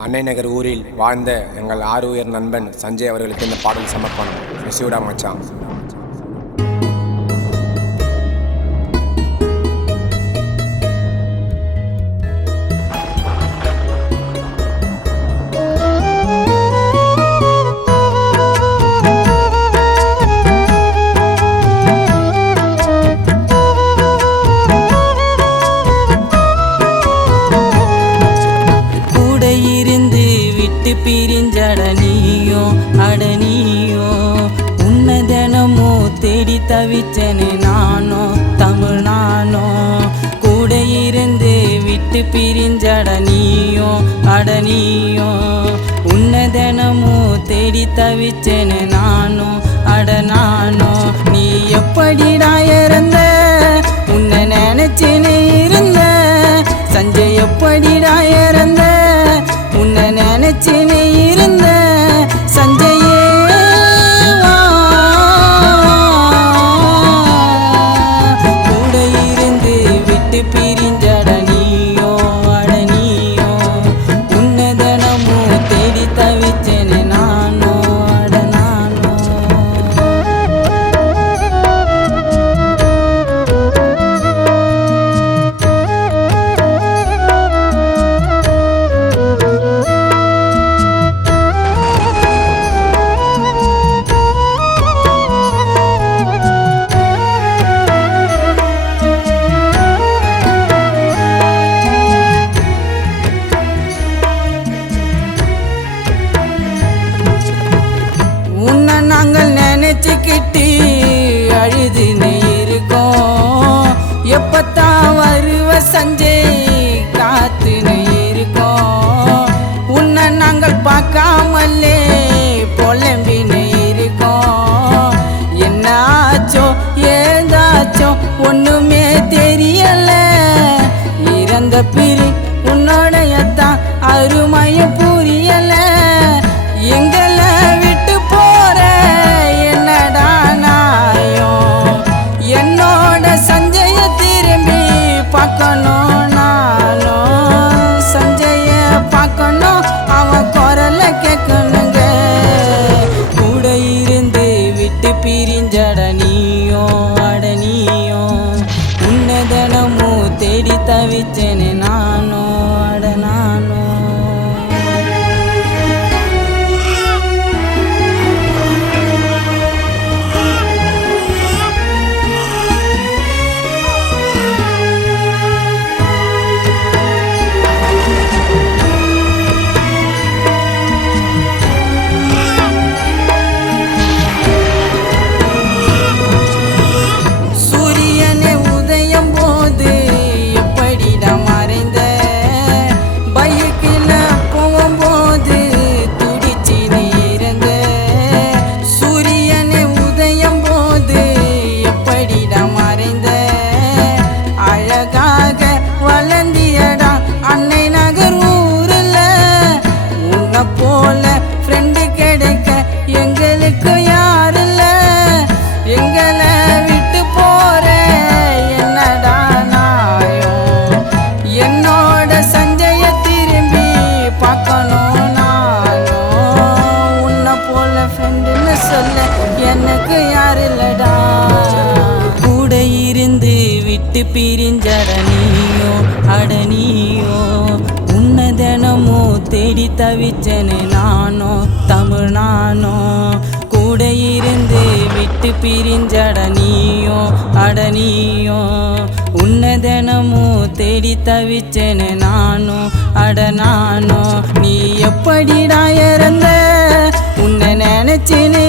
அன்னை நகர் ஊரில் வாழ்ந்த எங்கள் ஆறுயிர் நண்பன் சஞ்சய் அவர்களுக்கு இந்த பாடல் சமர்ப்பணம். மிஸ்யூடா மச்சான். பிரிஞ்சடனியோ அடனியோ உன்னை தினமோ தேடி தவிச்சனே நானோ தமிழ் நானோ கூட இருந்து விட்டு பிரிஞ்சடனியோ அடனியோ உன்னை தினமோ தேடி தவிச்சனே நானோ அட நானோ நீ எப்படிடா இறந்த உன்னை நினைச்சினே இருந்த சஞ்சய் எப்படிடா இறந்த உன்னை நினைச்சினே இருந்த சஞ்சயே கூட இருந்து விட்டு பிரிஞ்சட நீயோ அட நீயோ உன்னை தினமோ தேடி தவிச்சேனே நானோ அட நானோ. நாங்கள் நினைச்சுக்கிட்டு அழுதுன்னு இருக்கோம் எப்பத்தான் வருவ சஞ்சய் காத்துன்னு இருக்கோம் உன்னை நாங்கள் பார்க்காமலே புலம்பின்னு இருக்கோம் என்ன ஆச்சோ ஏதாச்சோ ஒண்ணுமே தெரியல இறந்த பிரி உன்னோடையத்தான் அருமையும் புரியல எங்களை விட்டு போற என்னடா நாயோ என்னோட சஞ்சய திரும்பி பார்க்கணும் நானோ சஞ்சய பார்க்கணும் அவன் குரல கேட்கணுங்க கூட இருந்து விட்டு பிரிஞ்சட நீயோ அட நீயோ உன்னை தினமோ தேடி தவிச்சேனே நானோ அட நானோ. போல ஃப்ரெண்டு கிடைக்க எங்களுக்கு யாருல்ல எங்களை விட்டு போற என்னடா நாயோ என்னோட சஞ்சய திரும்பி பார்க்கணும் நானோ உன்னை போல ஃப்ரெண்டுன்னு சொல்ல எனக்கு யாருல்லடா கூட இருந்து விட்டு பிரிஞ்சட நீயோ அட நீயோ உன்னை தினமோ தேடி தவிச்சனே நானோ தமிழ் நானோ கூட இருந்து விட்டு பிரிஞ்சட நீயோ அட நீயோ உன்னை தினமோ தேடி தவிச்சனே நானோ அட நானோ நீ எப்படிடா இறந்த உன்னை நினைச்சினே